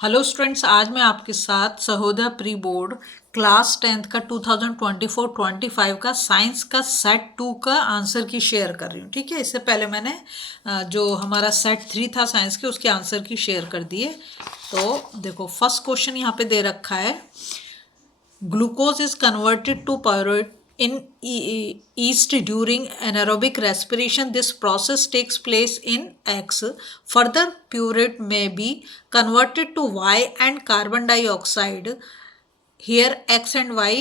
Hello students, आज मैं आपके साथ सहोदया प्री बोर्ड क्लास 10th का 2024-25 का साइंस का सेट 2 का आंसर की शेयर कर रही हूँ। ठीक है, इससे पहले मैंने जो हमारा सेट 3 था साइंस के, उसके आंसर की शेयर कर दिए। तो देखो, फर्स्ट क्वेश्चन यहाँ पे दे रखा है, glucose is converted to pyruvate in yeast during anaerobic respiration. This process takes place in X. Further, pyruvate may be converted to Y and carbon dioxide. Here X and Y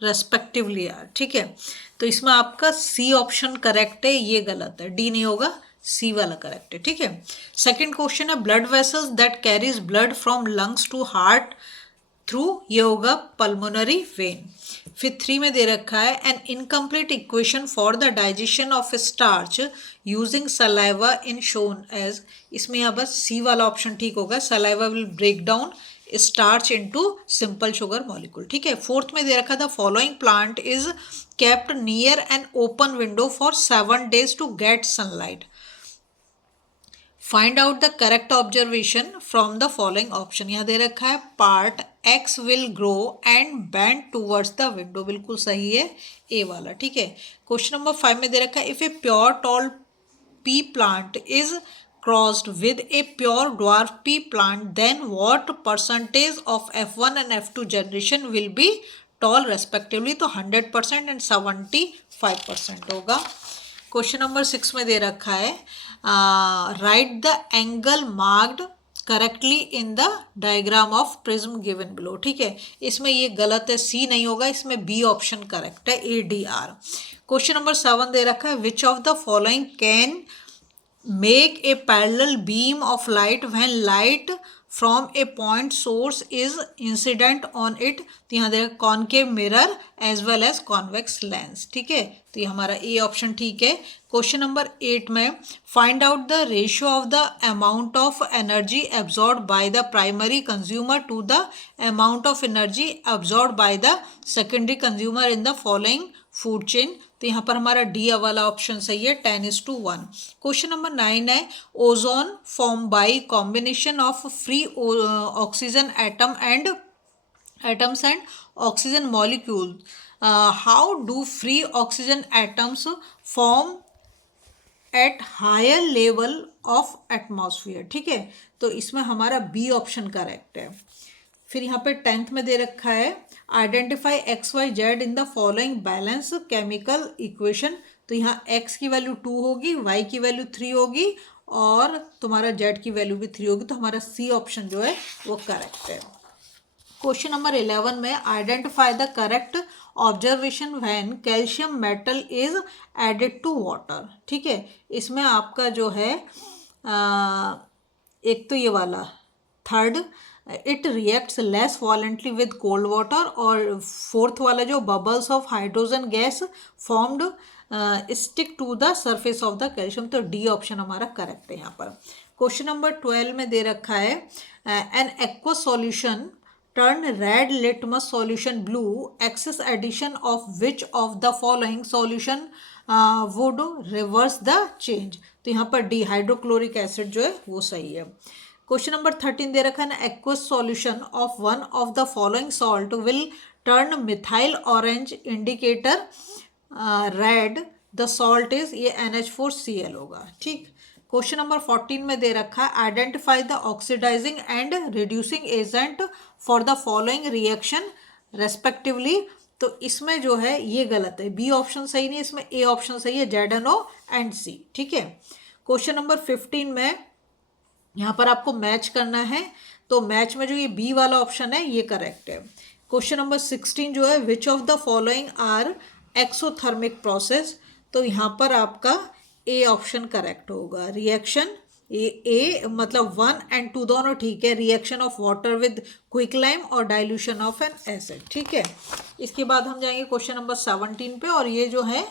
respectively are. ठीक है, तो इसमें आपका C option correct है, ये गलत है, D नहीं होगा, सी वाला करेक्ट है। ठीक है, सेकंड क्वेश्चन है, blood vessels that carries blood from lungs to heart through, ये होगा पल्मोनरी वेन। फिर 3 में दे रखा है, an incomplete equation for the digestion of starch using saliva in shown as, इसमें यहाँ बस सी वाला ऑप्शन ठीक होगा, saliva will break down starch into simple sugar molecule. ठीक है, फोर्थ में दे रखा था, following plant is kept near an open window for 7 days to get sunlight. Find out the correct observation from the following option. यहाँ दे रखा है, part x will grow and bend towards the window, बिल्कुल सही है, ए वाला। ठीक है, क्वेश्चन नंबर 5 में दे रखा है, if a pure tall pea plant is crossed with a pure dwarf pea plant, then what percentage of F1 and F2 generation will be tall respectively? तो 100% and 75% होगा। क्वेश्चन नंबर 6 में दे रखा है, right the angle marked correctly in the diagram of prism given below. ठीक है, इसमें ये गलत है, सी नहीं होगा, इसमें बी ऑप्शन करेक्ट है, A D R. Question number 7 दे रखा है, which of the following can make a parallel beam of light when light from a point source is incident on it. तो यहाँ देखा, concave mirror as well as convex lens. ठीक है, तो ये हमारा ए ऑप्शन ठीक है। क्वेश्चन नंबर 8 में, find out the ratio of the amount of energy absorb by the primary consumer to the amount of energy absorb by the secondary consumer in the following food chain. तो यहाँ पर हमारा D वाला option सही है, 10:1। Question number 9 है, ozone form by combination of free oxygen atoms and oxygen molecules. How do free oxygen atoms form at higher level of atmosphere? ठीक है, तो इसमें हमारा बी ऑप्शन करेक्ट है। फिर यहाँ पे 10th में दे रखा है, identify X Y Z in the following balance chemical equation. तो यहाँ एक्स की वैल्यू 2 होगी, वाई की वैल्यू 3 होगी और तुम्हारा जेड की वैल्यू भी 3 होगी, तो हमारा सी ऑप्शन जो है वो करेक्ट है। क्वेश्चन नंबर 11 में, identify the correct observation when calcium metal is added to water. ठीक है, इसमें आपका जो है एक तो ये वाला third, it reacts less violently with cold water, और फोर्थ वाला जो bubbles of hydrogen gas formed stick to the surface of the calcium. तो डी ऑप्शन हमारा करेक्ट है यहाँ पर। क्वेश्चन नंबर 12 में दे रखा है, N aqua solution turn red litmus solution blue, excess addition of which of the following solution would reverse the change? तो यहाँ पर डी हाइड्रोक्लोरिक एसिड जो है वो सही है। क्वेश्चन नंबर 13 दे रखा है ना, aqueous solution of one of the following salt will turn methyl orange indicator red, the salt is, ये NH4Cl होगा। ठीक, क्वेश्चन नंबर 14 में दे रखा है, identify the oxidising and reducing agent for the following reaction respectively. तो इसमें जो है ये गलत है, बी ऑप्शन सही नहीं, इसमें ए ऑप्शन सही है, ZNO एंड C। ठीक है, क्वेश्चन नंबर 15 में यहाँ पर आपको मैच करना है, तो मैच में जो ये बी वाला ऑप्शन है ये करेक्ट है। क्वेश्चन नंबर 16 जो है, which of the following are exothermic process. तो यहाँ पर आपका ए ऑप्शन करेक्ट होगा, रिएक्शन ए मतलब 1 and 2 दोनों ठीक है, reaction of water with quick lime और डाइल्यूशन ऑफ एन एसिड। ठीक है, इसके बाद हम जाएंगे क्वेश्चन नंबर 17 पे, और ये जो है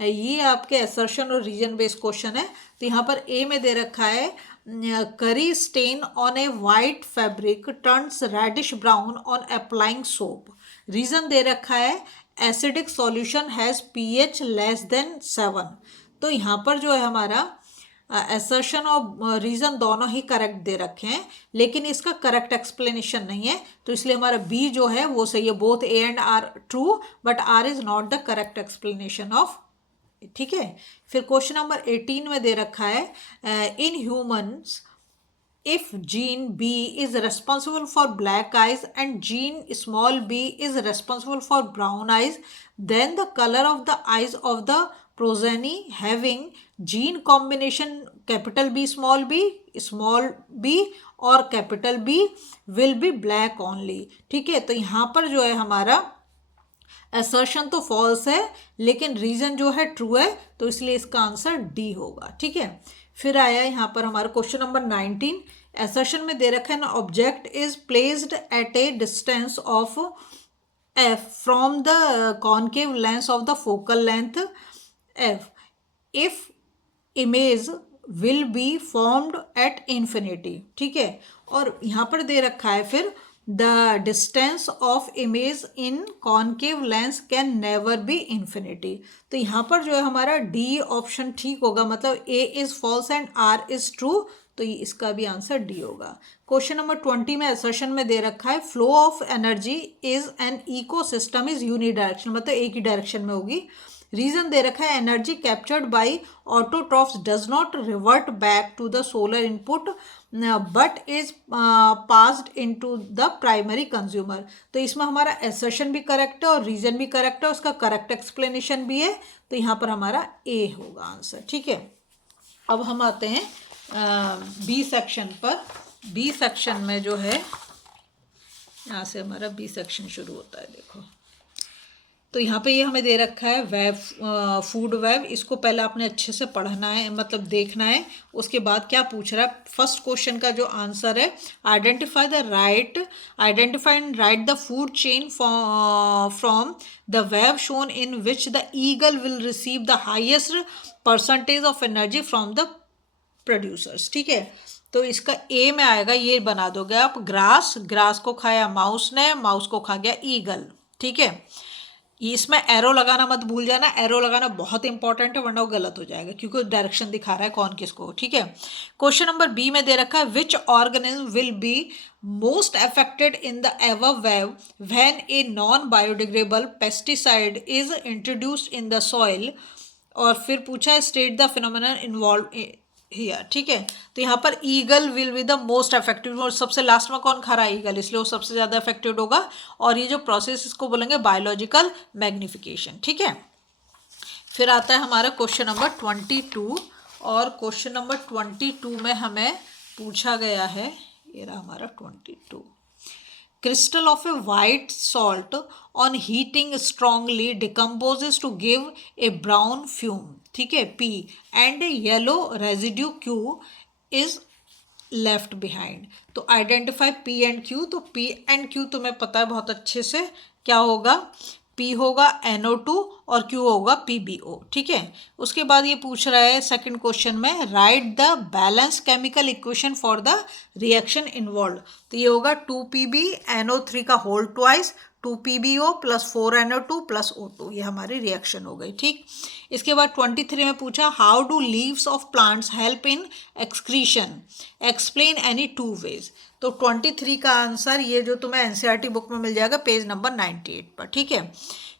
ये आपके असर्शन और रीजन बेस्ड क्वेश्चन है। तो यहाँ पर ए में दे रखा है, curry stain on a white fabric turns reddish brown on applying soap. Reason दे रखा है, acidic solution has pH less than 7। तो यहाँ पर जो है हमारा असर्शन और रीज़न दोनों ही करेक्ट दे रखे हैं, लेकिन इसका करेक्ट एक्सप्लेनेशन नहीं है, तो इसलिए हमारा बी जो है वो सही है। Both A and R true but R is not the correct explanation of. ठीक है। फिर क्वेश्चन नंबर 18 में दे रखा है in humans if gene B is responsible for black eyes and gene small b is responsible for brown eyes, then the color of the eyes of the progeny having gene combination capital B small b और capital B will be black only। ठीक है, तो यहाँ पर जो है हमारा assertion तो फॉल्स है लेकिन रीजन जो है ट्रू है, तो इसलिए इसका आंसर डी होगा। ठीक है। फिर आया यहाँ पर हमारा क्वेश्चन नंबर 19। असर्शन में दे रखा है ना, object is placed at A distance of F from the concave lens of the focal length F if image will be formed at infinity. ठीक है, और यहाँ पर दे रखा है फिर the distance of image in concave lens can never be infinity. तो यहाँ पर जो है हमारा डी ऑप्शन ठीक होगा, मतलब A is false and R is true, तो ये इसका भी आंसर डी होगा। क्वेश्चन नंबर 20 में असर्शन में दे रखा है flow of energy is an ecosystem is unidirectional, मतलब एक ही डायरेक्शन में होगी। रीजन दे रखा है energy captured by autotrophs does not revert back to the solar input but is passed into the primary consumer. तो इसमें हमारा असर्शन भी करेक्ट है और रीजन भी करेक्ट है, उसका करेक्ट एक्सप्लेनेशन भी है, तो यहाँ पर हमारा ए होगा आंसर। ठीक है, अब हम आते हैं बी सेक्शन पर। बी सेक्शन में जो है यहाँ से हमारा बी सेक्शन शुरू होता है। देखो, तो यहाँ पे ये हमें दे रखा है वेब, फूड वेब। इसको पहले आपने अच्छे से पढ़ना है, मतलब देखना है। उसके बाद क्या पूछ रहा है, फर्स्ट क्वेश्चन का जो आंसर है, identify and write the food chain from the web shown in which the eagle will receive the highest percentage of energy from the producers. ठीक है, तो इसका ए में आएगा, ये बना दोगे आप, ग्रास को खाया माउस ने, माउस को खा गया ईगल। ठीक है, इसमें एरो लगाना मत भूल जाना, एरो लगाना बहुत इंपॉर्टेंट है, वरना वो गलत हो जाएगा क्योंकि डायरेक्शन दिखा रहा है कौन किसको। ठीक है, क्वेश्चन नंबर बी में दे रखा है which organism will be most affected in the ever wave when a non biodegradable pesticide is introduced in the soil, और फिर पूछा है state the phenomenon involve here. ठीक है, तो यहाँ पर eagle will be the most affected, और सबसे लास्ट में कौन खा रहा है, ईगल, इसलिए वो सबसे ज़्यादा अफेक्टेड होगा। और ये जो प्रोसेस इसको बोलेंगे बायोलॉजिकल मैग्निफिकेशन। ठीक है, फिर आता है हमारा क्वेश्चन नंबर 22, और क्वेश्चन नंबर 22 में हमें पूछा गया है, ये रहा हमारा 22, crystal of a white salt on heating strongly decomposes to give a brown fume, ठीक है, P, and a yellow residue Q is left behind। तो आइडेंटिफाई P एंड Q। तो P एंड Q तुम्हें पता है बहुत अच्छे से, क्या होगा, P होगा NO2 और Q होगा PbO। ठीक है, उसके बाद ये पूछ रहा है सेकंड क्वेश्चन में, right the balance chemical equation for the reaction involve. तो ये होगा 2PbNO3 का whole twice 2PbO plus 4NO2 plus O2, ये हमारी रिएक्शन हो गई। ठीक, इसके बाद 23 में पूछा how do leaves of plants help in excretion, explain any two ways. तो 23 का आंसर ये जो तुम्हें एनसीईआरटी बुक में मिल जाएगा पेज नंबर 98 पर। ठीक है,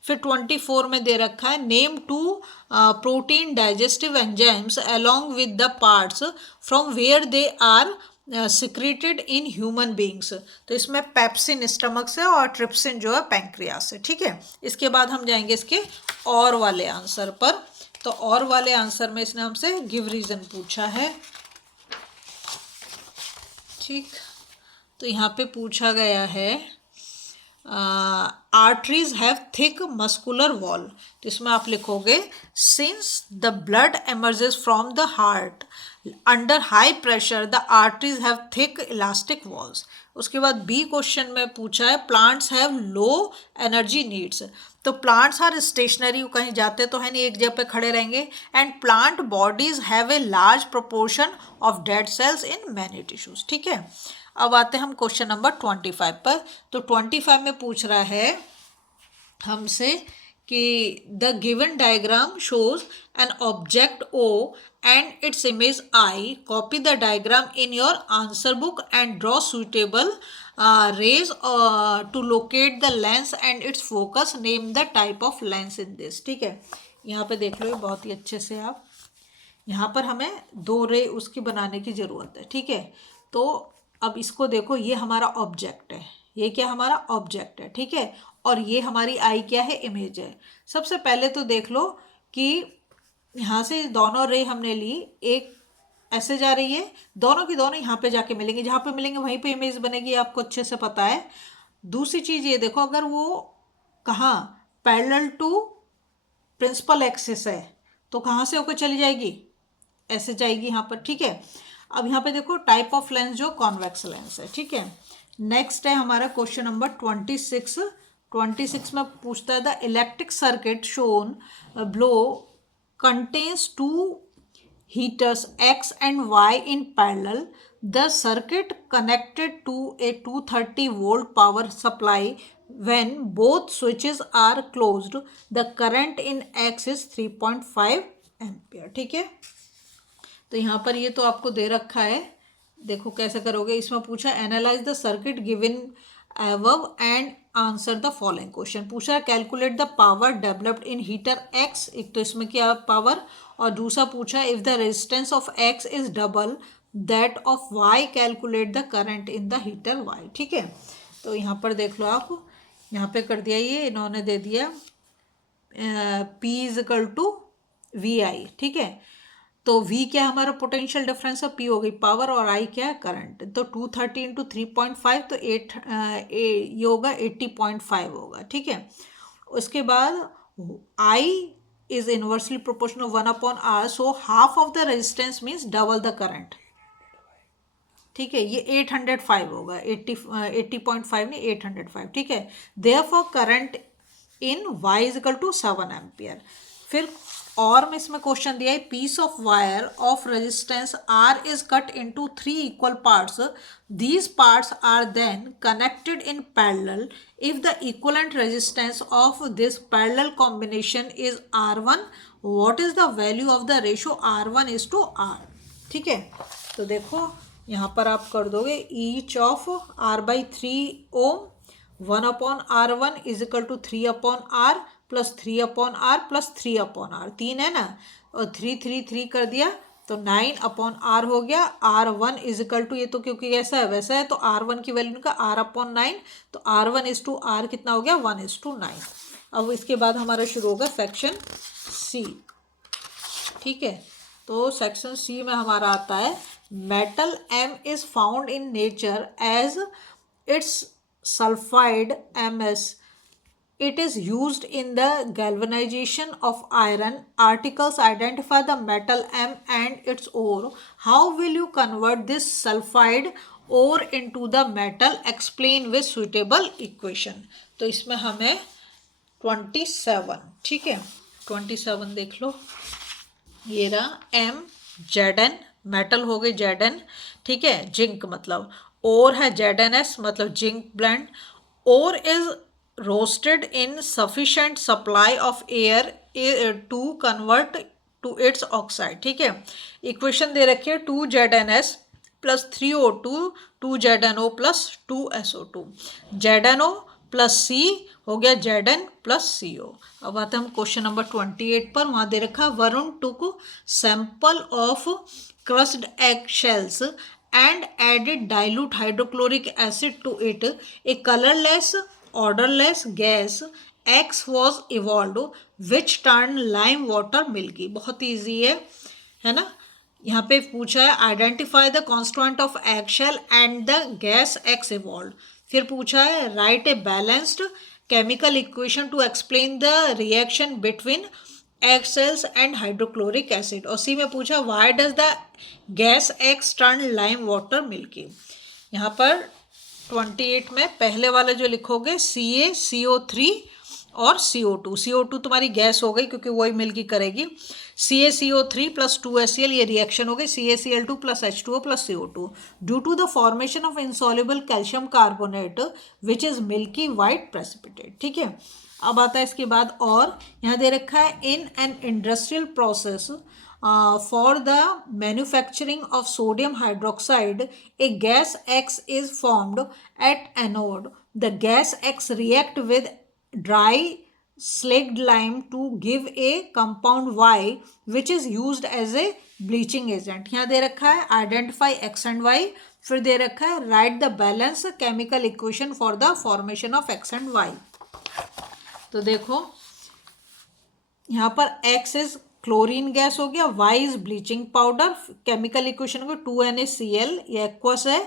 फिर 24 में दे रखा है name 2 protein digestive enzymes along with the parts from where they are secreted in human beings. तो इसमें पेप्सिन स्टमक से और ट्रिप्सिन जो है पैंक्रियास से। ठीक है, इसके बाद हम जाएंगे इसके और वाले आंसर पर। तो और वाले आंसर में इसने हमसे गिव रीजन पूछा है। ठीक, तो यहाँ पे पूछा गया है arteries have thick muscular wall. तो इसमें आप लिखोगे since the blood emerges from the heart under high pressure the arteries have thick elastic walls. उसके बाद बी क्वेश्चन में पूछा है plants have low energy needs. तो प्लांट्स आर स्टेशनरी, कहीं जाते तो है नहीं, एक जगह पे खड़े रहेंगे। And plant bodies have a large proportion of dead cells in many tissues. ठीक है, अब आते हैं हम क्वेश्चन नंबर 25 पर। तो 25 में पूछ रहा है हमसे कि the given diagram shows an object O and its image I. Copy the diagram in your answer book and draw suitable rays to locate the lens and its focus. Name the type of lens in this. ठीक है, यहाँ पे देख लो ये बहुत ही अच्छे से आप, यहाँ पर हमें दो रे उसकी बनाने की ज़रूरत है। ठीक है, तो अब इसको देखो, ये हमारा ऑब्जेक्ट है, ये क्या हमारा ऑब्जेक्ट है। ठीक है, और ये हमारी आई क्या है, इमेज है। सबसे पहले तो देख लो कि यहाँ से दोनों रे हमने ली, एक ऐसे जा रही है, दोनों की दोनों यहाँ पे जाके मिलेंगे, जहाँ पे मिलेंगे वहीं पे इमेज बनेगी, आपको अच्छे से पता है। दूसरी चीज़ ये देखो, अगर वो कहाँ पैरेलल टू प्रिंसिपल एक्सिस है तो कहाँ से होकर चली जाएगी, ऐसे जाएगी यहाँ पर। ठीक है, अब यहाँ पे देखो टाइप ऑफ लेंस जो कॉन्वेक्स लेंस है। ठीक है, नेक्स्ट है हमारा क्वेश्चन नंबर 26। 26 में पूछता है the electric circuit shown blow contains two heaters X and Y in parallel. The circuit connected to a 230 volt power supply. When both switches are closed, the current in X is 3.5 ampere. ठीक है, तो यहाँ पर ये तो आपको दे रखा है, देखो कैसे करोगे। इसमें पूछा analyse the circuit given above and answer the following question. पूछा calculate the power developed in heater X, एक तो इसमें क्या पावर, और दूसरा पूछा if the resistance of X is double that of Y, calculate the current in the heater Y. ठीक है, तो यहाँ पर देख लो आप, यहाँ पे कर दिया, ये इन्होंने दे दिया P is equal to V I. ठीक है, तो V क्या हमारा पोटेंशियल डिफरेंस है, P हो गई पावर, और I क्या है करंट। तो 230 इंटू 3.5 तो 8 ये होगा 80.5 होगा। ठीक है, उसके बाद I is inversely proportional 1/R, so half of the resistance means double the current. ठीक है, ये 805 होगा, 80.5 नहीं 805। ठीक है, therefore current in Y is equal to 7 ampere. फिर और में इसमें क्वेश्चन दिया है piece of wire of resistance R is cut into 3 equal parts, these parts are then connected in parallel if the equivalent resistance of this parallel combination is R1, what is the value of the ratio R1 is to R। ठीक है, तो देखो यहाँ पर आप कर दोगे each of R/3 ohm 1/R1 is equal to 3/R plus 3/R plus 3/R, 3 है ना, और 3 3 3 कर दिया तो 9/R हो गया। R1 इज इक्वल टू, ये तो क्योंकि ऐसा है वैसा है, तो R1 की वैल्यू का R/9, तो R1 इज टू R कितना हो गया 1:9। अब इसके बाद हमारा शुरू होगा सेक्शन सी। ठीक है, तो सेक्शन सी में हमारा आता है metal M is found in nature as its sulphide MS. It is used in the galvanization of iron. Articles identify the metal M and its ore. How will you convert this sulfide ore into the metal? Explain with suitable equation. तो इसमें हमें 27, ठीक है 27 देख लो, ये रहा M Zn, metal हो गई Zn। ठीक है, जिंक मतलब, और है ZnS मतलब जिंक ब्लेंड। और is roasted in sufficient supply of air to convert to its oxide। ठीक है, इक्वेशन दे रखी है 2ZnS plus 3O2 2ZnO plus 2SO2, ZnO plus C हो गया Zn प्लस CO। अब आते हैं हम क्वेश्चन नंबर 28 पर। वहाँ दे रखा Varun took sample of crushed egg shells and added dilute hydrochloric acid to it. A colorless odorless gas X was evolved which turned lime water milky। बहुत ईजी है ना। यहाँ पे पूछा है identify the constant of eggshell and the gas X evolved। फिर पूछा है write a balanced chemical equation to explain the reaction between egg cells and hydrochloric acid। और सी में पूछा why does the gas X turn lime water milky। यहाँ पर 28 में पहले वाला जो लिखोगे CaCO3 और CO2, CO2 तुम्हारी गैस हो गई क्योंकि वही मिल्की करेगी। CaCO3 प्लस 2HCl ये रिएक्शन हो गई CaCl2 plus H2O plus CO2 due to the formation of insoluble calcium carbonate which is milky white precipitate. ठीक है, अब आता है इसके बाद, और यहाँ दे रखा है in an industrial process for the manufacturing of sodium hydroxide, a gas X is formed at anode. The gas X react with dry slaked lime to give a compound Y which is used as a bleaching agent. यहाँ दे रखा है identify X and Y, फिर दे रखा है write the balance chemical equation for the formation of X and Y. तो देखो यहाँ पर X इज क्लोरीन गैस हो गया, Y is bleaching powder, chemical equation को 2NaCl ये एक्वस है,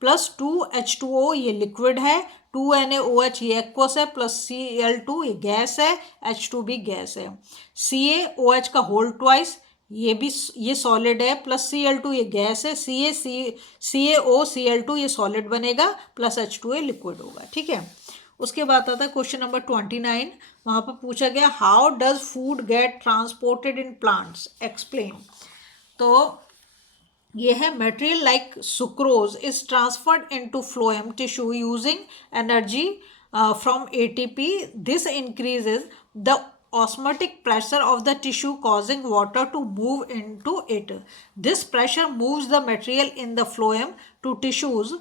प्लस 2H2O ये लिक्विड है, 2NaOH ये एक्वस है, प्लस Cl2 ये गैस है, H2 भी गैस है, CaOH का होल ट्वाइस ये भी ये सॉलिड है, प्लस Cl2 ये गैस है, CaOCl2 ये सॉलिड बनेगा, प्लस H2 ये लिक्विड होगा. ठीक है. उसके बाद आता है क्वेश्चन नंबर 29. वहाँ पर पूछा गया how does food gate transported in plants, explain. तो ये है material like sucrose is transferred into phloem tissue using energy from ATP. This increases the osmotic pressure of the tissue causing water to move into it. This pressure moves the material in the phloem to tissues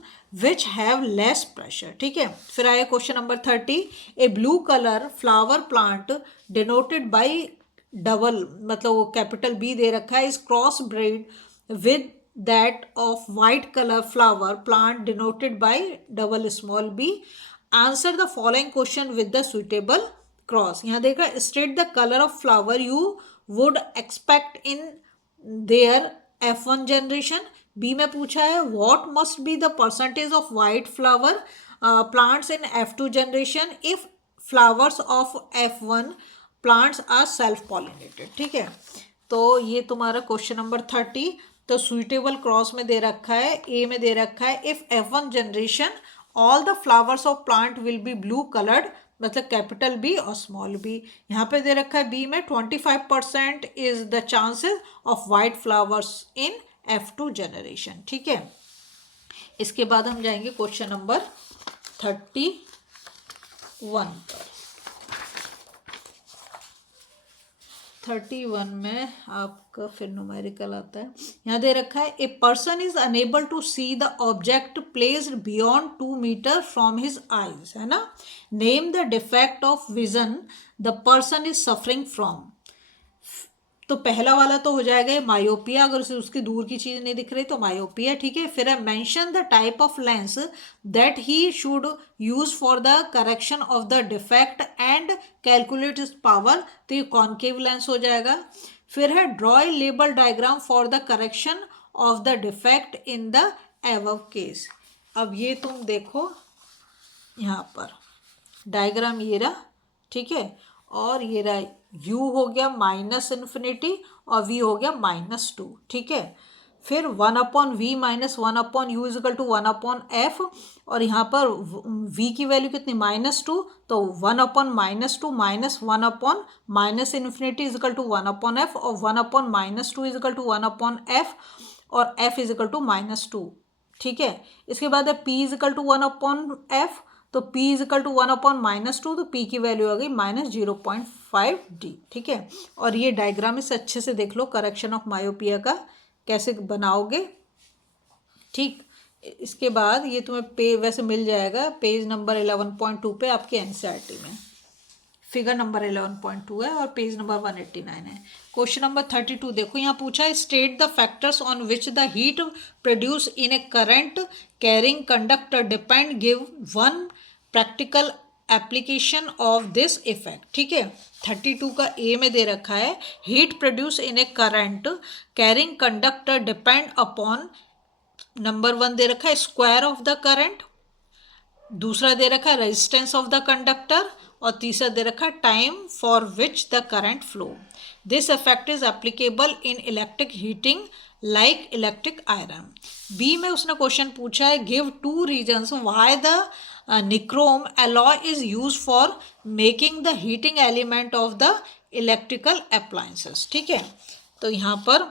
which have less pressure. ठीक है. फिर आया question number 30. A blue color flower plant denoted by double मतलब वो capital B दे रखा है, is cross breed with that of white color flower plant denoted by double small b. Answer the following question with the suitable cross. यहाँ देखा state the colour of flower you would expect in their F1 generation. B में पूछा है what must be the percentage of white flower plants in F2 generation if flowers of F1 plants are self pollinated. ठीक है. तो ये तुम्हारा question number 30. तो suitable cross में दे रखा है, ए में दे रखा है if F1 generation all the flowers of plant will be blue coloured मतलब कैपिटल बी और स्मॉल बी. यहाँ पे दे रखा है बी में 25% is the chances of white flowers in F2 generation. ठीक है. इसके बाद हम जाएंगे क्वेश्चन नंबर 31 पर. 31 में आपका फिर न्यूमेरिकल आता है. यहाँ दे रखा है a person is unable to see the object placed beyond 2 metre from his eyes. है ना. Name the defect of vision the person is suffering from. तो पहला वाला तो हो जाएगा मायोपिया, अगर उसे उसकी दूर की चीज़ नहीं दिख रही तो मायोपिया. ठीक है. फिर है mention the type of lens that he should use for the correction of the defect and calculate its power. तो ये कॉन्केव लेंस हो जाएगा. फिर है draw a label diagram for the correction of the defect in the above case. अब ये तुम देखो यहाँ पर डायग्राम ये रहा. ठीक है. और ये रहा u हो गया -∞ और v हो गया -2. ठीक है. फिर 1/v minus 1/u is equal to 1/f और यहाँ पर v की वैल्यू कितनी -2 तो 1/-2 माइनस 1/-∞ इजिकल टू 1/f और 1/-2 इजिकल टू 1/f और f इजिकल टू -2. ठीक है. इसके बाद है p इजिकल टू 1/f तो p इजिकल टू 1/-2 तो p की वैल्यू आ गई -0.5d. ठीक है. और ये डायग्राम इसे अच्छे से देख लो करेक्शन ऑफ मायोपिया का कैसे बनाओगे. ठीक. इसके बाद ये तुम्हें वैसे मिल जाएगा पेज नंबर 11.2 पे आपके NCERT में. फिगर नंबर 11.2 है और पेज नंबर 189 है. क्वेश्चन नंबर 32 देखो यहाँ पूछा है state the factors on which the heat produce in A current carrying conductor depend give one practical application of this effect. ठीक है. 32 का ए में दे रखा है heat produce in A current carrying conductor depend upon number 1 दे रखा है square of the current, दूसरा दे रखा है रेजिस्टेंस ऑफ द कंडक्टर और तीसरा दे रखा है time for which the current flow. This effect is applicable in electric heating like electric iron. B में उसने क्वेश्चन पूछा है give 2 reasons why the nichrome alloy is used for making the heating element of the electrical appliances. ठीक है. तो यहाँ पर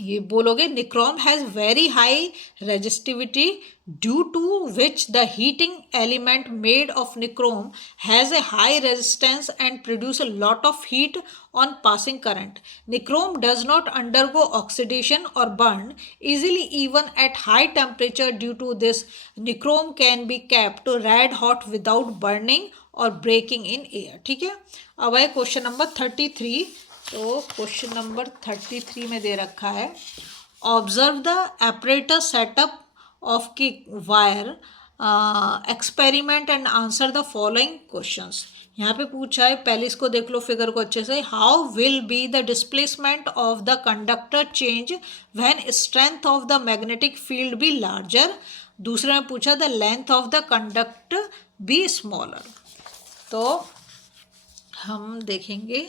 ये बोलोगे nichrome has very high resistivity due to which the heating element made of nichrome has a high resistance and produce a lot of heat on passing current. Nichrome does not undergo oxidation or burn easily even at high temperature. Due to this, nichrome can be kept red hot without burning और breaking in air. ठीक है, अब है question number 33. तो question number 33 में दे रखा है observe the apparatus setup of kick wire experiment and answer the following questions. यहाँ पे पूछा है, पहले इसको देख लो फिगर को अच्छे से. How will be the displacement of the conductor change when strength of the magnetic field be larger. दूसरे में पूछा the length of the conductor be smaller. तो हम देखेंगे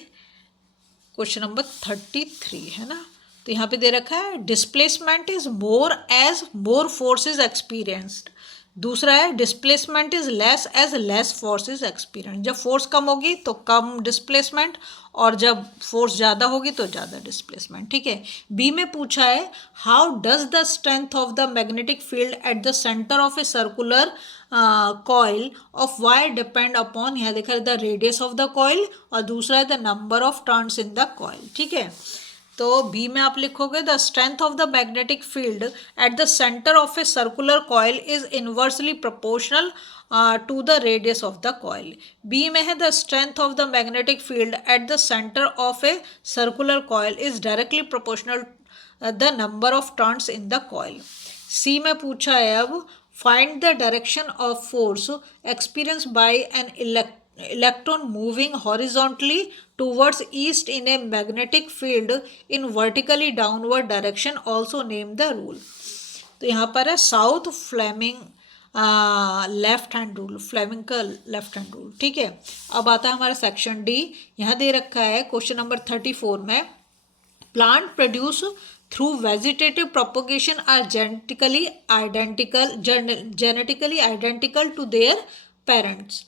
क्वेश्चन नंबर 33 है ना. तो यहाँ पे दे रखा है displacement is more as more force is experienced. दूसरा है displacement is less as less force is experience. जब फोर्स कम होगी तो कम डिस्प्लेसमेंट और जब फोर्स ज़्यादा होगी तो ज़्यादा डिस्प्लेसमेंट. ठीक है. बी में पूछा है how does the strength of the magnetic field at the centre of a circular coil of wire depend upon. यहाँ देखा the radius of the coil और दूसरा है the number of turns in the coil. ठीक है. तो B में आप लिखोगे the strength of the magnetic field at the centre of a circular coil is inversely proportional to the radius of the coil. B में है the strength of the magnetic field at the centre of a circular coil is directly proportional the number of turns in the coil. C में पूछा है अब find the direction of force experience by an electron moving horizontally towards east in a magnetic field in vertically downward direction. Also name the rule. तो यहाँ पर है south Fleming left hand rule, Fleming का left hand rule. ठीक है. अब आता है हमारा सेक्शन डी. यहाँ दे रखा है क्वेश्चन नंबर 34 में plant produce through vegetative propagation are genetically identical to their parents.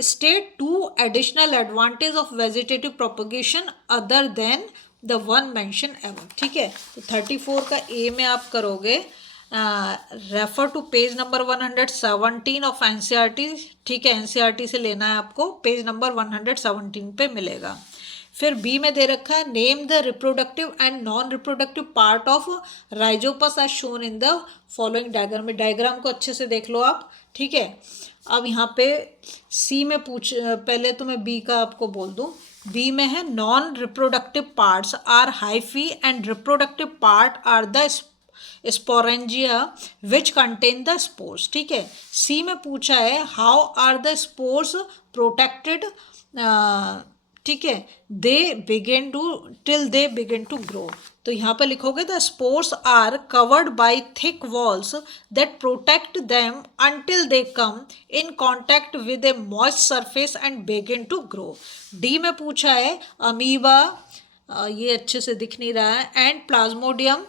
State two additional advantage of vegetative propagation other than the one mentioned above. ठीक है. तो 34 का ए में आप करोगे refer to page number 117 of NCERT. ठीक है, एनसीईआरटी से लेना है आपको, पेज नंबर 117 पे मिलेगा. फिर बी में दे रखा है name the reproductive and non reproductive part of rhizopus as shown in the following diagram. में डायग्राम को अच्छे से देख लो आप. ठीक है. अब यहाँ पे सी में पहले तो मैं बी का आपको बोल दूँ. बी में है non reproductive parts are hyphae and reproductive part are the sporangia which contain the spores. ठीक है. सी में पूछा है how are the spores protected. ठीक है. They begin to grow. तो यहाँ पर लिखोगे the spores are covered by thick walls that protect them until they come in contact with a moist surface and begin to grow. D में पूछा है amoeba, ये अच्छे से दिख नहीं रहा है, and plasmodium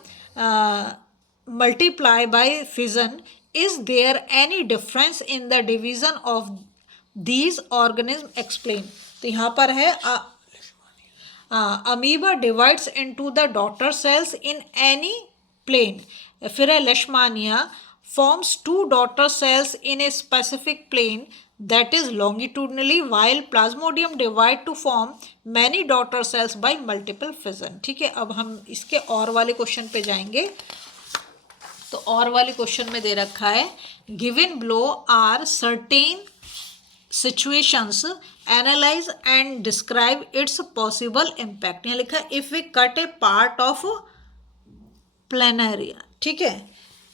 multiply by fission. Is there any difference in the division of these organism explain. तो यहाँ पर है amoeba divides into the daughter cells in any plane. फिर है leishmania forms two daughter cells in a specific plane that is longitudinally while plasmodium divide to form many daughter cells by multiple fission. ठीक है. अब हम इसके और वाले question पे जाएंगे. तो और वाले क्वेश्चन में दे रखा है given below are certain situations analyze and describe its possible impact. यहाँ लिखा है if we cut a part of planaria. ठीक है.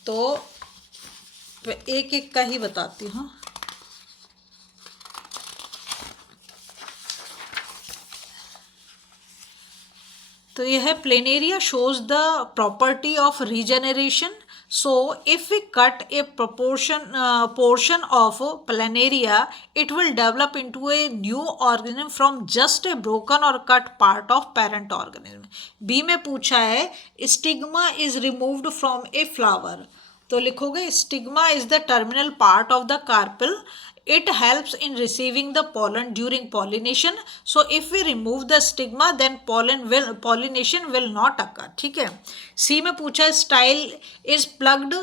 तो एक एक का ही बताती हूँ. तो यह है planaria shows the property of regeneration. So if we cut a portion of planaria, it will develop into a new organism from just a broken or cut part of parent organism. B में पूछा है stigma is removed from a flower. तो लिखोगे stigma is the terminal part of the carpel. It helps in receiving the pollen during pollination. So if we remove the stigma, then pollination will not occur. ठीक है. C में पूछा है style is plugged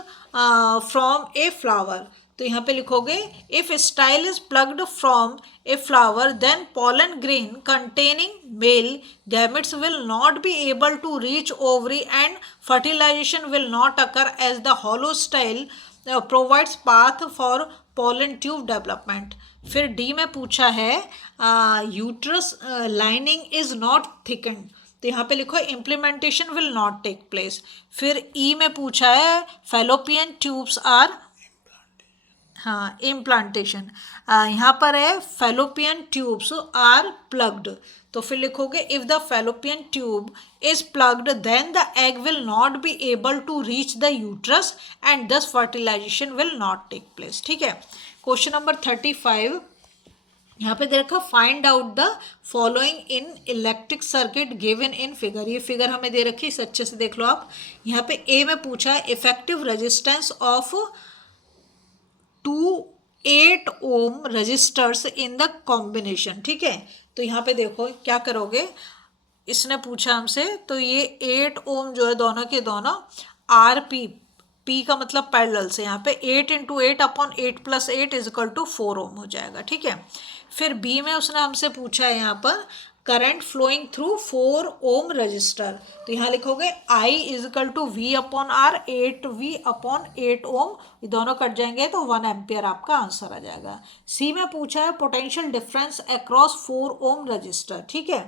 from a flower. तो यहाँ पे लिखोगे if style is plugged from a flower, then pollen grain containing male gametes will not be able to reach ovary and fertilization will not occur as the hollow style provides path for pollen tube development. फिर D में पूछा है uterus lining is not thickened. तो यहाँ पे लिखो implementation will not take place. फिर E में पूछा है फैलोपियन ट्यूब्स आर, हाँ इम्प्लांटेशन, यहाँ पर है फैलोपियन ट्यूब्स आर प्लग्ड. तो फिर लिखोगे if the fallopian tube is plugged then the egg will not be able to reach the uterus and thus fertilisation will not take place. ठीक है. Question number 35 यहाँ पे दे रखा find out the following in electric circuit given in figure. ये figure हमें दे रखी है, इसे अच्छे से देख लो आप. यहाँ पे ए में पूछा है effective resistance of 8 ohm resistors in the combination. ठीक है. तो यहाँ पे देखो क्या करोगे, इसने पूछा हमसे, तो ये 8 ओम जो है दोनों के दोनों आर पी का मतलब पैरेलल से, यहाँ पे 8 into 8 upon 8 plus 8 is equal to 4 ohm हो जाएगा. ठीक है. फिर बी में उसने हमसे पूछा है यहाँ पर current flowing through 4 ohm resistor. तो यहाँ लिखोगे I is equal to V upon R 8V upon 8 ohm. ये दोनों कट जाएंगे तो 1 एम्पियर आपका आंसर आ जाएगा. सी में पूछा है potential difference across 4 ohm register. ठीक है.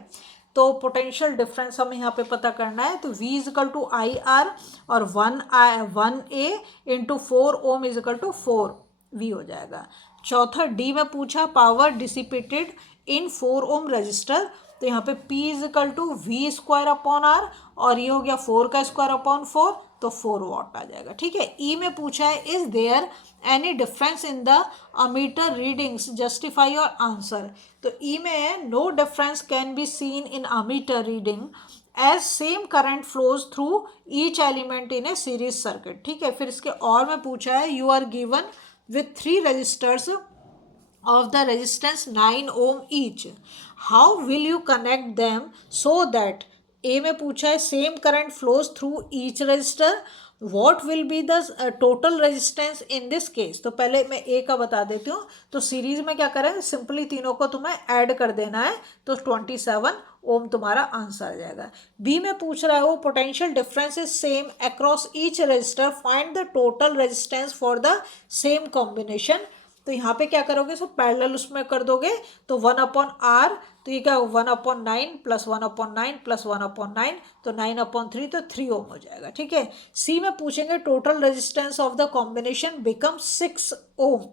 तो पोटेंशियल डिफरेंस हमें यहाँ पे पता करना है. तो V is equal to I R और 1A into 4 ohm is equal to 4V हो जाएगा. चौथा डी में पूछा power dissipated in 4 ohm resistor. तो यहाँ पे P is equal to V square upon R और ये हो गया 4 का स्क्वायर अपॉन 4, तो 4 वॉट आ जाएगा. ठीक है. ई में पूछा है is there any difference in the ammeter readings justify your answer. तो ई में है no difference can be seen in ammeter reading as same current flows through each element in a series circuit. ठीक है. फिर इसके और में पूछा है you are given with 3 resistors of the resistance 9 ohm each. How will you connect them so that A में पूछा है same current flows through each resistor. What will be the total resistance in this case? तो पहले मैं A का बता देती हूँ. तो सीरीज में क्या करें, सिंपली तीनों को तुम्हें ऐड कर देना है, तो 27 ओम तुम्हारा आंसर आ जाएगा. बी में पूछ रहा है वो potential difference is same across each resistor, find the total resistance for the same combination. तो यहाँ पे क्या करोगे, सो पैरेलल उसमें कर दोगे, तो 1 अपॉन आर, तो ये क्या 1 upon 9 plus 1 upon 9 plus 1 upon 9, तो 9 अपॉन 3, तो 3 ओम हो जाएगा. ठीक है. सी में पूछेंगे total resistance of the combination become 6 ohm.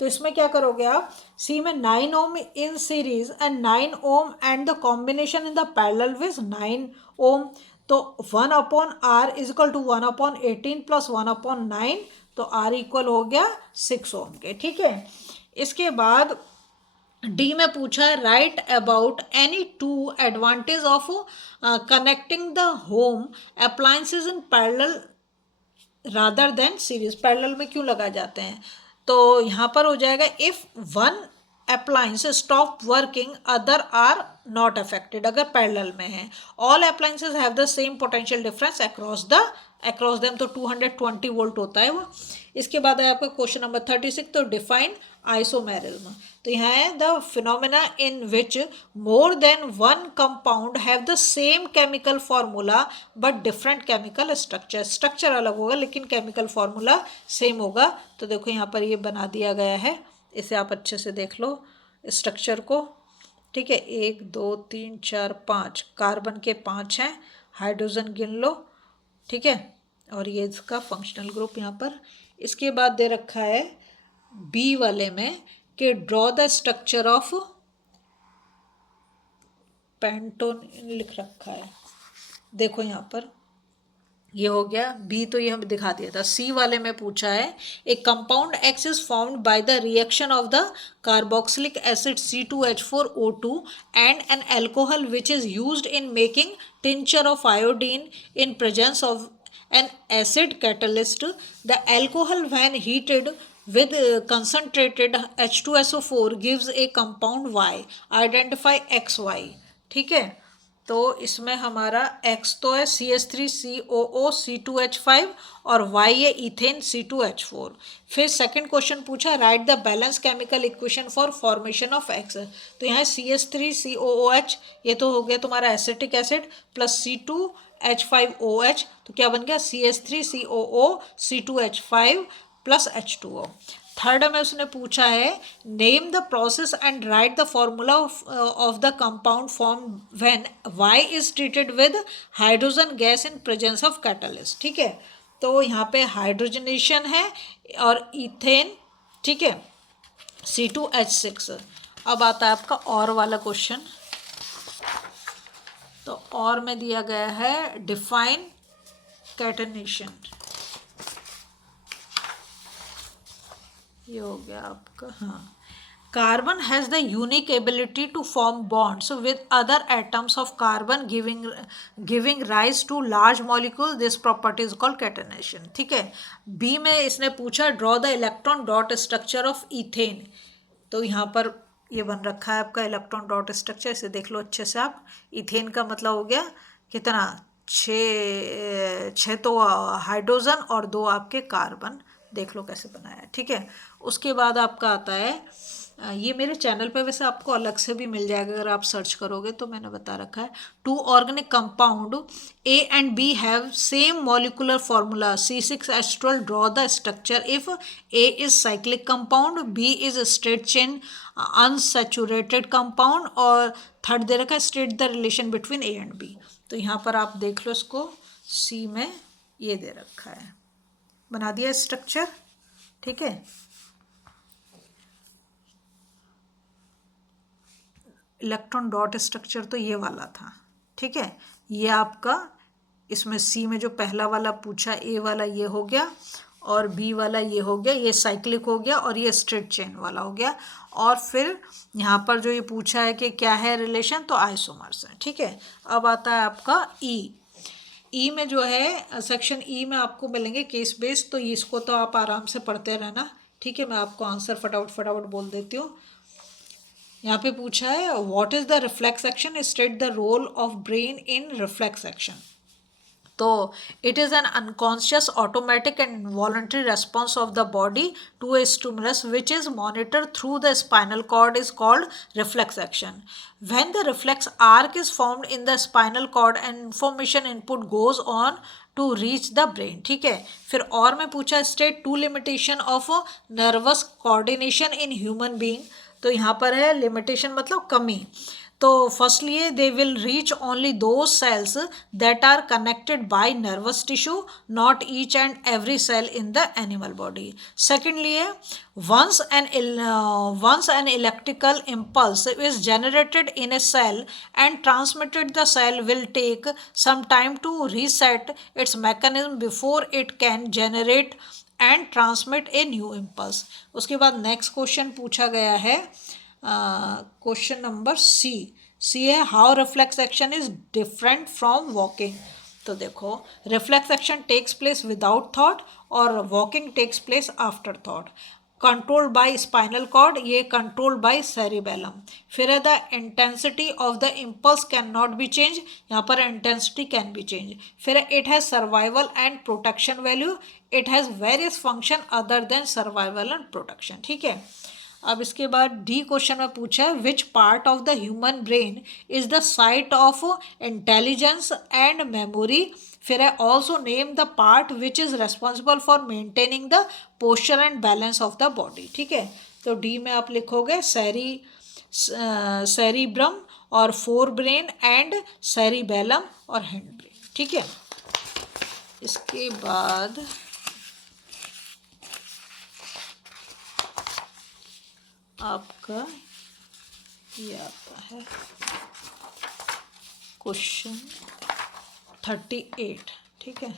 तो इसमें क्या करोगे आप, सी में 9 ohm in series and 9 ohm and the combination in the parallel with 9 ohm. तो 1 upon R is equal to 1 upon 18 plus 1 upon 9, तो आर इक्वल हो गया 6 ओम के. ठीक है. इसके बाद डी में पूछा है right about any 2 advantage of connecting the home appliances in parallel rather than series. Parallel में क्यों लगाए जाते हैं, तो यहाँ पर हो जाएगा if one appliance stop working other are not affected. अगर पैरेलल में है all appliances have the same potential difference across them, तो 220 वोल्ट होता है वो. इसके बाद है आपका क्वेश्चन नंबर 36. तो डिफाइन आइसोमेरिज्म. तो यहाँ है the phenomena in which more than one compound have the same chemical formula but different chemical structure. Structure अलग होगा लेकिन केमिकल फार्मूला सेम होगा. तो देखो यहाँ पर ये बना दिया गया है, इसे आप अच्छे से देख लो स्ट्रक्चर को. ठीक है. 1 2 3 4 5 कार्बन के 5 हैं, हाइड्रोजन गिन लो. ठीक है. और ये इसका फंक्शनल ग्रुप यहाँ पर. इसके बाद दे रखा है बी वाले में कि draw the structure of Pantone लिख रखा है. देखो यहाँ पर ये हो गया बी, तो ये हमें दिखा दिया था. सी वाले में पूछा है ए compound x is formed by the reaction of the carboxylic acid C2H4O2 and an alcohol which is used in making tincture of iodine in presence of an acid catalyst, the alcohol when heated with concentrated H2SO4 gives a compound Y. Identify XY. ठीक है, तो इसमें हमारा X तो है CH3COO, C2H5 और Y है ethane C2H4। फिर सेकंड क्वेश्चन पूछा right the balance chemical equation for formation of X। तो यहाँ CH3COOH, ये तो हो गया तुम्हारा एसिटिक एसिड, प्लस C2H5OH, तो क्या बन गया CH3COO C2H5 plus H2O। Third में उसने पूछा है name the process and write the formula of the compound form when Y is treated with hydrogen gas in presence of catalyst. ठीक है, तो यहाँ पे हाइड्रोजनेशन है और इथेन, ठीक है, C2H6। अब आता है आपका और वाला क्वेश्चन। तो और में दिया गया है डिफाइन कैटनेशन, ये हो गया आपका। हाँ, carbon has the unique ability to form bonds with other atoms of carbon giving rise to large molecule, this property is called catenation. ठीक है, बी में इसने पूछा draw the electron dot structure of ethane. तो यहाँ पर ये बन रखा है आपका इलेक्ट्रॉन डॉट स्ट्रक्चर, इसे देख लो अच्छे से आप। इथेन का मतलब हो गया कितना, छः तो हाइड्रोजन और 2 आपके कार्बन, देख लो कैसे बनाया। ठीक है, उसके बाद आपका आता है, ये मेरे चैनल पे वैसे आपको अलग से भी मिल जाएगा अगर आप सर्च करोगे, तो मैंने बता रखा है। 2 organic compound A and B have same molecular formula C6H12, draw the structure if A is cyclic compound, B is a straight chain unsaturated compound, और थर्ड दे रखा है state the relation between A and B। तो यहाँ पर आप देख लो, इसको C में ये दे रखा है, बना दिया स्ट्रक्चर। ठीक है, इलेक्ट्रॉन डॉट स्ट्रक्चर तो ये वाला था। ठीक है, ये आपका इसमें सी में जो पहला वाला पूछा ए वाला ये हो गया, और बी वाला ये हो गया, ये साइक्लिक हो गया, और ये स्ट्रेट चेन वाला हो गया। और फिर यहाँ पर जो ये पूछा है कि क्या है रिलेशन, तो आइसोमर्स है। ठीक है, अब आता है आपका ई में जो है सेक्शन ई में आपको मिलेंगे केस बेस्ड, तो इसको तो आप आराम से पढ़ते रहना। ठीक है, मैं आपको आंसर फटाफट बोल देती हूँ। यहाँ पे पूछा है what is the reflex action, state the role of brain in reflex action. तो it is an unconscious automatic and voluntary response of the body to a stimulus which is monitor through the spinal cord is called reflex action. When the reflex arc is formed in the spinal cord and information input goes on to reach the brain. ठीक है, फिर और में पूछा state 2 limitation of nervous coordination in human being. तो यहाँ पर है लिमिटेशन मतलब कमी। तो firstly they will reach only those cells that are connected by nervous tissue, not each and every cell in the animal body. Secondly once an electrical impulse is generated in a cell and transmitted, the cell will take some time to reset its mechanism before it can generate and transmit a new impulse। उसके बाद next question पूछा गया है, question number C है how reflex action is different from walking. तो देखो, reflex action takes place without thought और walking takes place after thought. Controlled by spinal cord, ये कंट्रोल्ड बाय सेरिबेलम। फिर है the intensity of the impulse can not be change, यहाँ पर intensity can be change. फिर it has survival and protection value, it has various function other than survival and protection. ठीक है, अब इसके बाद डी क्वेश्चन में पूछा है which part of the human brain is the site of intelligence and memory. फिर है also name the part which is responsible for maintaining the posture and balance of the body. ठीक है, तो D में आप लिखोगे सेरिब्रम और fore brain and cerebellum और हैंड ब्रेन। ठीक है, इसके बाद आपका ये आता है क्वेश्चन 38। ठीक है,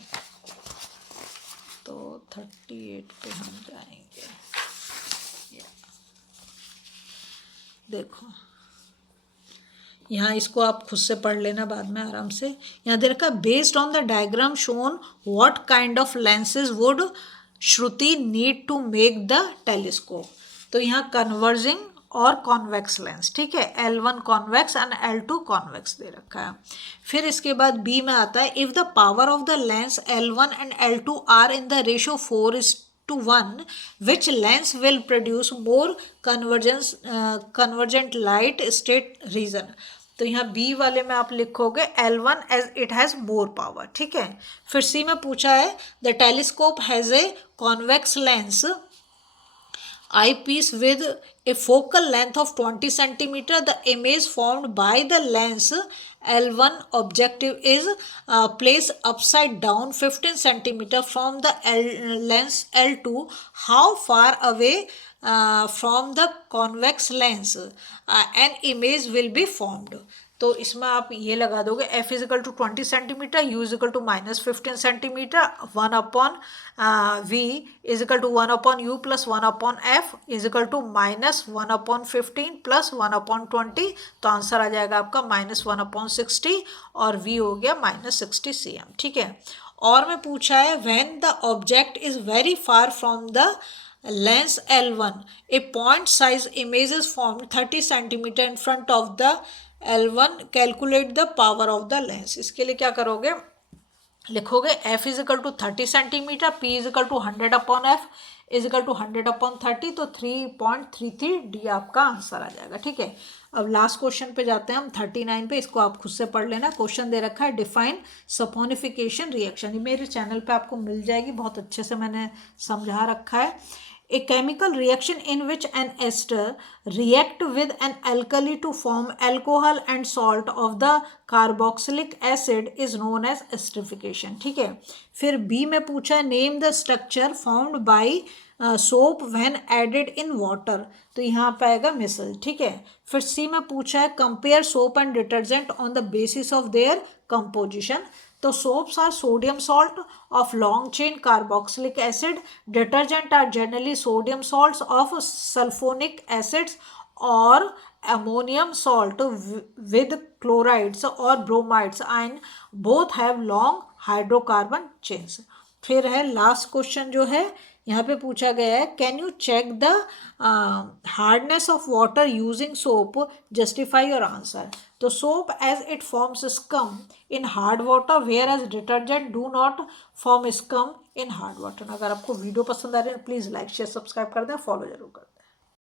तो 38 पे हम जाएंगे। देखो, यहाँ इसको आप खुद से पढ़ लेना बाद में आराम से। यहाँ दे रखा based on the diagram shown what kind of lenses would Shruti need to make the telescope. तो यहाँ कन्वर्जिंग और कॉन्वेक्स लेंस, ठीक है, L1 convex and L2 convex दे रखा है। फिर इसके बाद बी में आता है if the power of the lens L1 and L2 are in the ratio 4:1 which lens will produce more convergent light state region। तो यहाँ बी वाले में आप लिखोगे L1 as it has more power, ठीक है। फिर सी में पूछा है the telescope has a convex lens eyepiece with a focal length of 20 centimeter. The image formed by the lens L1 objective is placed upside down 15 centimeter from the lens L2. How far away from the convex lens an image will be formed? तो इसमें आप ये लगा दोगे F is equal to 20 centimetre, U is equal to -15 centimetre, 1/V is equal to 1/U plus 1/F is equal to -1/15 plus 1/20। तो answer आ जाएगा आपका -1/60 और V हो गया -60 cm, ठीक है। और में पूछा है when the object is very far from the lens L1 a point size image is formed 30 centimeter in front of the L1 calculate the power of the lens. इसके लिए क्या करोगे, लिखोगे F is equal to 30 centimetre, P is equal to 100/F is equal to 100/30, तो 3.33 D आपका answer आ जाएगा, ठीक है। अब लास्ट क्वेश्चन पे जाते हैं हम 39 पे, इसको आप खुद से पढ़ लेना। क्वेश्चन दे रखा है डिफाइन सपोनिफिकेशन रिएक्शन, ये मेरे चैनल पे आपको मिल जाएगी, बहुत अच्छे से मैंने समझा रखा है। A chemical reaction in which an ester react with an alkali to form alcohol and salt of the carboxylic acid is known as esterification, ठीक है। फिर B में पूछा name the structure formed by soap when added in water, तो यहाँ पे आएगा मिसल, ठीक है। फिर C में पूछा है compare soap and detergent on the basis of their composition, तो soaps are sodium salt of long chain carboxylic acid, detergent are generally sodium salts of sulfonic acids or ammonium salt with chlorides or bromides and both have long hydrocarbon chains। फिर है last question जो है यहाँ पे पूछा गया है can you check the hardness of water using soap, justify your answer. तो soap as it forms scum in hard water whereas detergent do not form scum in hard water. अगर आपको वीडियो पसंद आ रही है please like share subscribe कर दें, follow जरूर कर दें।